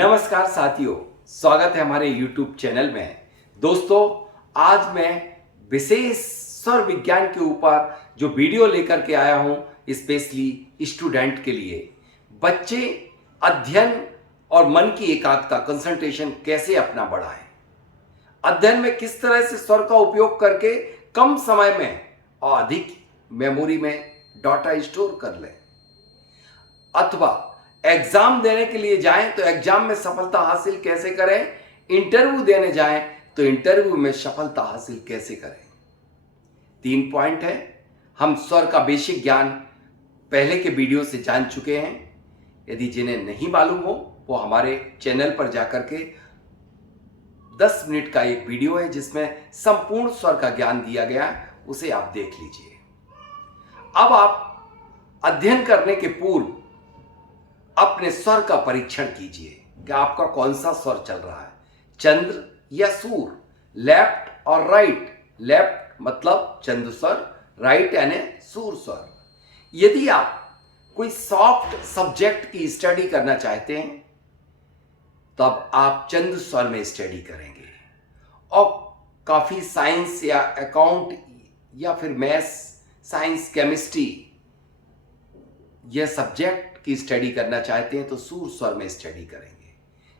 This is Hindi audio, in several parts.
नमस्कार साथियों, स्वागत है हमारे YouTube चैनल में। दोस्तों, आज मैं विशेष स्वर विज्ञान के ऊपर जो वीडियो लेकर के आया हूं, स्पेशली स्टूडेंट के लिए। बच्चे अध्ययन और मन की एकाग्रता कंसंट्रेशन कैसे अपना बढ़ाएं, अध्ययन में किस तरह से स्वर का उपयोग करके कम समय में और अधिक मेमोरी में डाटा स्टोर कर लें, अथवा एग्जाम देने के लिए जाएं तो एग्जाम में सफलता हासिल कैसे करें, इंटरव्यू देने जाएं तो इंटरव्यू में सफलता हासिल कैसे करें। 3 पॉइंट है। हम स्वर का बेसिक ज्ञान पहले के वीडियो से जान चुके हैं। यदि जिन्हें नहीं मालूम हो वो हमारे चैनल पर जाकर के 10 मिनट का एक वीडियो है जिसमें संपूर्ण स्वर का ज्ञान दिया गया है, उसे आप देख लीजिए। अब आप अध्ययन करने के पूर्व अपने स्वर का परीक्षण कीजिए कि आपका कौन सा स्वर चल रहा है, चंद्र या सूर, लेफ्ट और राइट। लेफ्ट मतलब चंद्र स्वर, राइट यानी सूर स्वर। यदि आप कोई सॉफ्ट सब्जेक्ट की स्टडी करना चाहते हैं तब आप चंद्र स्वर में स्टडी करेंगे, और काफी साइंस या अकाउंट या फिर मैथ्स, साइंस, केमिस्ट्री यह सब्जेक्ट की स्टडी करना चाहते हैं तो सूर स्वर में स्टडी करेंगे।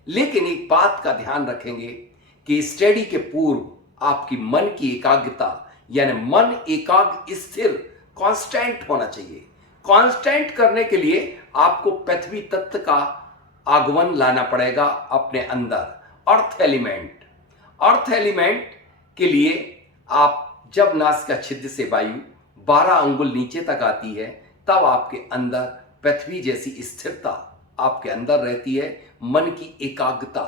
लेकिन एक बात का ध्यान रखेंगे कि स्टडी के पूर्व आपकी मन की एकाग्रता यानी मन एकाग्र, स्थिर, कांस्टेंट होना चाहिए। कांस्टेंट करने के लिए आपको पृथ्वी तत्व का आगमन लाना पड़ेगा अपने अंदर। अर्थ एलिमेंट, अर्थ एलिमेंट के लिए आप जब नासिका छिद्र से वायु 12 अंगुल नीचे तक आती है तब आपके अंदर पृथ्वी जैसी स्थिरता आपके अंदर रहती है, मन की एकाग्रता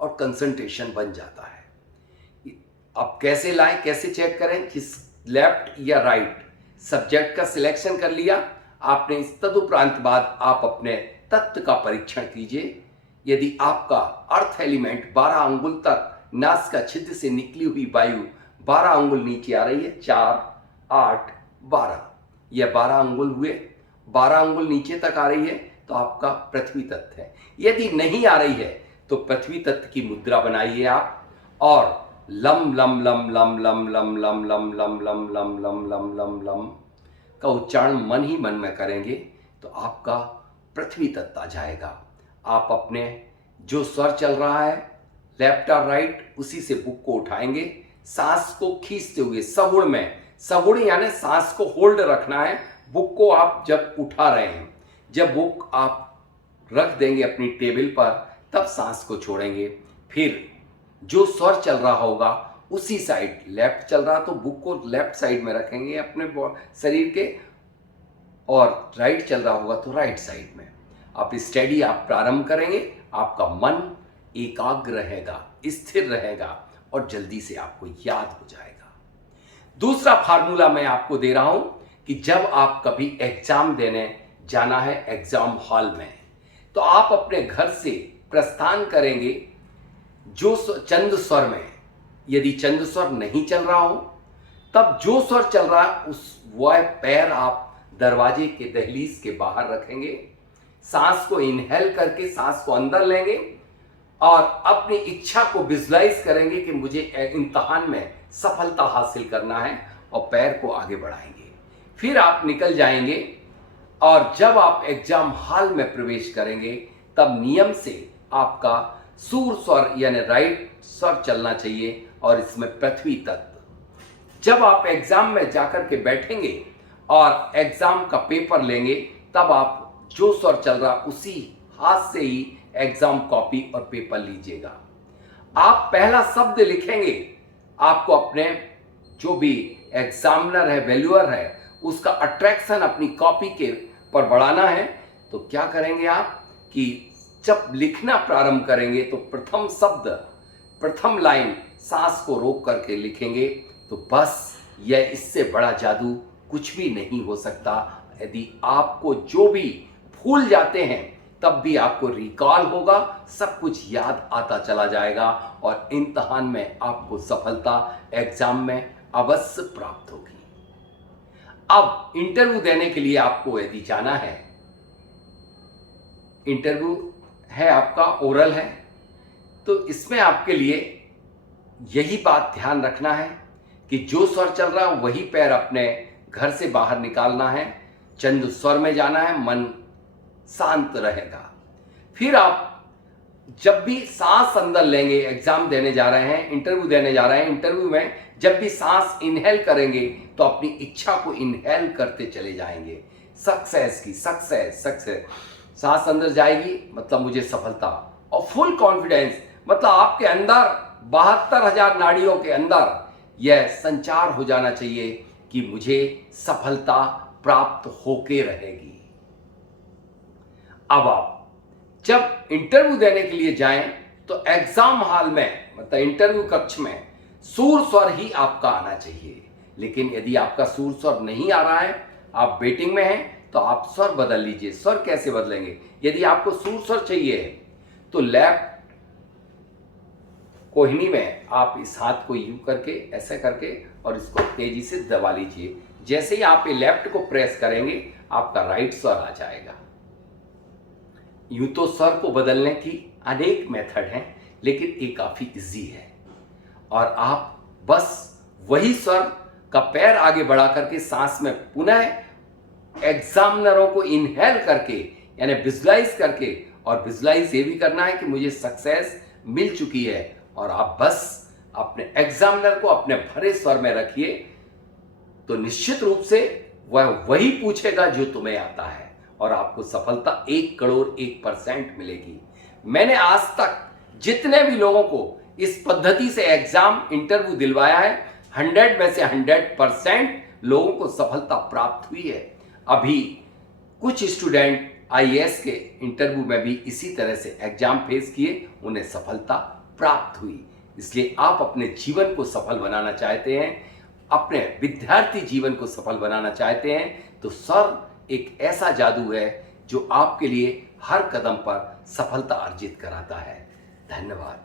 और कंसंट्रेशन बन जाता है। अब कैसे लाएं, कैसे चेक करें? जिस लेफ्ट या राइट सब्जेक्ट का सिलेक्शन कर लिया आपने, इस तदुपरांत बाद आप अपने तत्व का परीक्षण कीजिए। यदि आपका अर्थ एलिमेंट 12 अंगुल तक नासिका छिद्र से निकली हुई वायु 12 अंगुल नीचे आ रही है, 4, 8, 12, यह 12 अंगुल हुए, 12 अंगुल नीचे तक आ रही है तो आपका पृथ्वी तत्व है। यदि नहीं आ रही है तो पृथ्वी तत्व की मुद्रा बनाइए आप, और lump lump lump lump lump lump lump lump lump lump lump lump lump lump lump का उच्चारण मन ही मन में करेंगे तो आपका पृथ्वी तत्व आ जाएगा। आप अपने जो स्वर चल रहा है लेफ्ट और राइट, उसी से बुक को उठाएंगे, सांस को खींचते हुए सगुण में, सगुण यानी सांस को होल्ड रखना है। बुक को आप जब उठा रहे हैं, जब बुक आप रख देंगे अपनी टेबल पर तब सांस को छोड़ेंगे। फिर जो स्वर चल रहा होगा उसी साइड, लेफ्ट चल रहा तो बुक को लेफ्ट साइड में रखेंगे अपने शरीर के, और राइट चल रहा होगा तो राइट साइड में। आप स्टडी आप प्रारंभ करेंगे, आपका मन एकाग्र रहेगा, स्थिर रहेगा और जल्दी से आपको याद हो जाएगा। दूसरा फार्मूला मैं आपको दे रहा हूं कि जब आप कभी एग्जाम देने जाना है एग्जाम हॉल में, तो आप अपने घर से प्रस्थान करेंगे जो चंद्र स्वर में। यदि चंद्र स्वर नहीं चल रहा हो तब जो स्वर चल रहा है वह पैर आप दरवाजे के दहलीज के बाहर रखेंगे, सांस को इनहेल करके सांस को अंदर लेंगे और अपनी इच्छा को विजुलाइज करेंगे कि मुझे इम्तिहान में सफलता हासिल करना है, और पैर को आगे बढ़ाएंगे। फिर आप निकल जाएंगे और जब आप एग्जाम हॉल में प्रवेश करेंगे तब नियम से आपका सूर स्वर यानी राइट स्वर चलना चाहिए, और इसमें पृथ्वी तत्व। जब आप एग्जाम में जाकर के बैठेंगे और एग्जाम का पेपर लेंगे तब आप जो स्वर चल रहा उसी हाथ से ही एग्जाम कॉपी और पेपर लीजिएगा। आप पहला शब्द लिखेंगे, आपको अपने जो भी एग्जामिनर है, वैल्यूअर है, उसका अट्रैक्शन अपनी कॉपी के पर बढ़ाना है। तो क्या करेंगे आप कि जब लिखना प्रारंभ करेंगे तो प्रथम शब्द, प्रथम लाइन सांस को रोक करके लिखेंगे। तो बस यह, इससे बड़ा जादू कुछ भी नहीं हो सकता। यदि आपको जो भी भूल जाते हैं तब भी आपको रिकॉल होगा, सब कुछ याद आता चला जाएगा और इम्तिहान में आपको सफलता एग्जाम में अवश्य प्राप्त होगी। अब इंटरव्यू देने के लिए आपको यदि जाना है, इंटरव्यू है आपका ओरल है, तो इसमें आपके लिए यही बात ध्यान रखना है कि जो स्वर चल रहा है वही पैर अपने घर से बाहर निकालना है, चंद स्वर में जाना है, मन शांत रहेगा। फिर आप जब भी सांस अंदर लेंगे, एग्जाम देने जा रहे हैं, इंटरव्यू देने जा रहे हैं, इंटरव्यू में जब भी सांस इनहेल करेंगे तो अपनी इच्छा को इनहेल करते चले जाएंगे। सक्सेस की सक्सेस सांस अंदर जाएगी मतलब मुझे सफलता, और फुल कॉन्फिडेंस मतलब आपके अंदर 72,000 नाड़ियों के अंदर यह संचार हो जाना चाहिए कि मुझे सफलता प्राप्त होके रहेगी। अब आप जब इंटरव्यू देने के लिए जाएं तो एग्जाम हॉल में मतलब इंटरव्यू कक्ष में सूर स्वर ही आपका आना चाहिए। लेकिन यदि आपका सूर स्वर नहीं आ रहा है, आप वेटिंग में हैं, तो आप स्वर बदल लीजिए। स्वर कैसे बदलेंगे? यदि आपको सूर स्वर चाहिए तो लेफ्ट कोहिनी में आप इस हाथ को यूं करके ऐसे करके और इसको तेजी से दबा लीजिए। जैसे ही आप ये लेफ्ट को प्रेस करेंगे आपका राइट स्वर आ जाएगा। यूं तो स्वर को बदलने की अनेक मेथड हैं, लेकिन ये काफी इजी है और आप बस वही स्वर का पैर आगे बढ़ा करके सांस में पुनः एग्जामिनरों को इनहेल करके यानी विजुलाइज करके, और विजुलाइज ये भी करना है कि मुझे सक्सेस मिल चुकी है, और आप बस अपने एग्जामिनर को अपने भरे स्वर में रखिए तो निश्चित रूप से वह वही पूछेगा जो तुम्हें आता है और आपको सफलता 1 करोड़ 1% मिलेगी। मैंने आज तक जितने भी लोगों को इस पद्धति से एग्जाम इंटरव्यू दिलवाया है, 100 में से 100% लोगों को सफलता प्राप्त हुई है। अभी कुछ स्टूडेंट आईएएस के इंटरव्यू में भी इसी तरह से एग्जाम फेस किए, उन्हें सफलता प्राप्त हुई। इसलिए आप अपने जीवन को सफल बनाना चाहते हैं, अपने विद्यार्थी जीवन को सफल बनाना चाहते हैं, तो स्वर एक ऐसा जादू है जो आपके लिए हर कदम पर सफलता अर्जित कराता है। धन्यवाद।